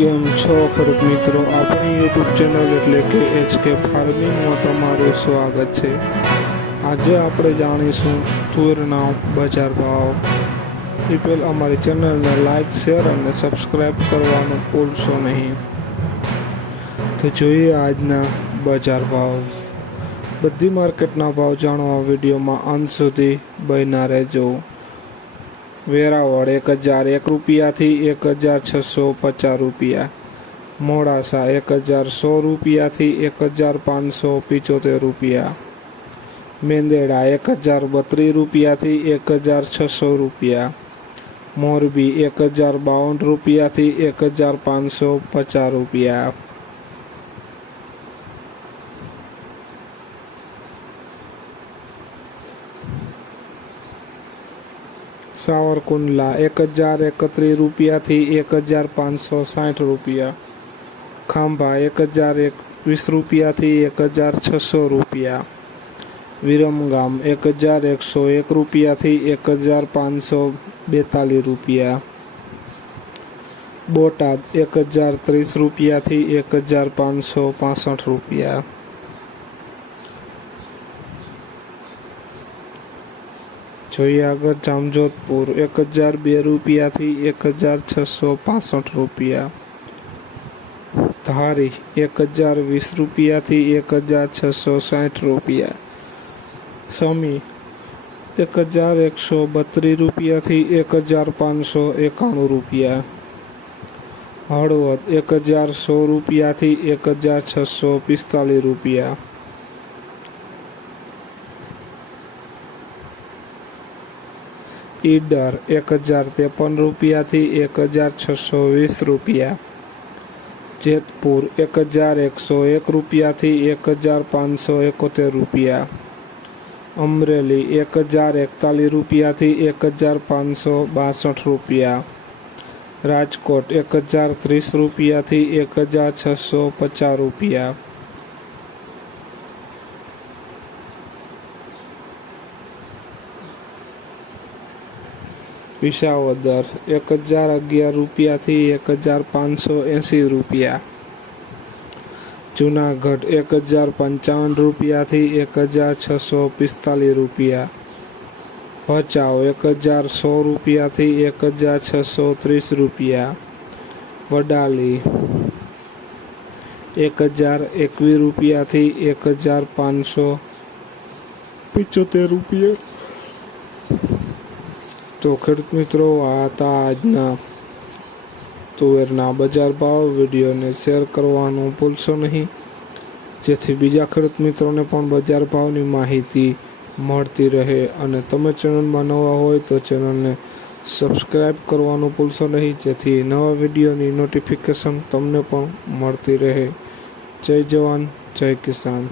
કેમ છો ખેડૂત મિત્રો, આપણી યુટ્યુબ ચેનલ એટલે કે HK ફાર્મિંગમાં તમારું સ્વાગત છે। આજે આપણે જાણીશું તુવેરના બજાર ભાવ। એ પહેલાં અમારી ચેનલને લાઇક, શેર અને સબસ્ક્રાઈબ કરવાનું ભૂલશો નહીં। તો જોઈએ આજના બજાર ભાવ। બધી માર્કેટના ભાવ જાણવા વિડીયોમાં અંત સુધી બન્યા રહેજો। વેરાવળ 1001 રૂપિયાથી 1650 રૂપિયા, મોડાસા 1100 રૂપિયાથી 1575 રૂપિયા, મેંદેડા 1032 રૂપિયાથી 1600 રૂપિયા, મોરબી 1052 રૂપિયાથી 1550 રૂપિયા, સાવરકુંડલા 1031 રૂપિયાથી 1560 રૂપિયા, ખાંભા 1021 રૂપિયાથી 1600 રૂપિયા, વિરમગામ 1101 રૂપિયાથી 1542 રૂપિયા, બોટાદ 1030 રૂપિયાથી 1565 રૂપિયા, જોઈએ આગળ જામજોધપુર 1002 રૂપિયાથી 1665 રૂપિયા, ધારી 1020 રૂપિયાથી 1660 રૂપિયા, સમી 1132 રૂપિયાથી 1591 રૂપિયા, હળવદ 1100 રૂપિયાથી 1645 રૂપિયા, ઈડર 1053 રૂપિયાથી 1620 રૂપિયા, જેતપુર 1101 રૂપિયાથી 1571 રૂપિયા, અમરેલી 1041 રૂપિયાથી 1562 રૂપિયા, રાજકોટ 1030 રૂપિયાથી 1650 રૂપિયા, વિસાવદર 1011 રૂપિયાથી 1580 રૂપિયા, જુનાગઢ 1055 રૂપિયાથી 1645 રૂપિયા, ભચાઉ 1100 રૂપિયાથી 1630 રૂપિયા, વડાલી 1021 રૂપિયાથી 1575 રૂપિયા। તો ખેડૂત મિત્રો, આ હતા આજના તુવેરના બજાર ભાવ। વિડીયોને શેર કરવાનું ભૂલશો નહીં, જેથી બીજા ખેડૂત મિત્રોને પણ બજાર ભાવની માહિતી મળતી રહે। અને તમે ચેનલમાં નવા હોય તો ચેનલને સબસ્ક્રાઈબ કરવાનું ભૂલશો નહીં, જેથી નવા વિડીયોની નોટિફિકેશન તમને પણ મળતી રહે। જય જવાન, જય કિસાન।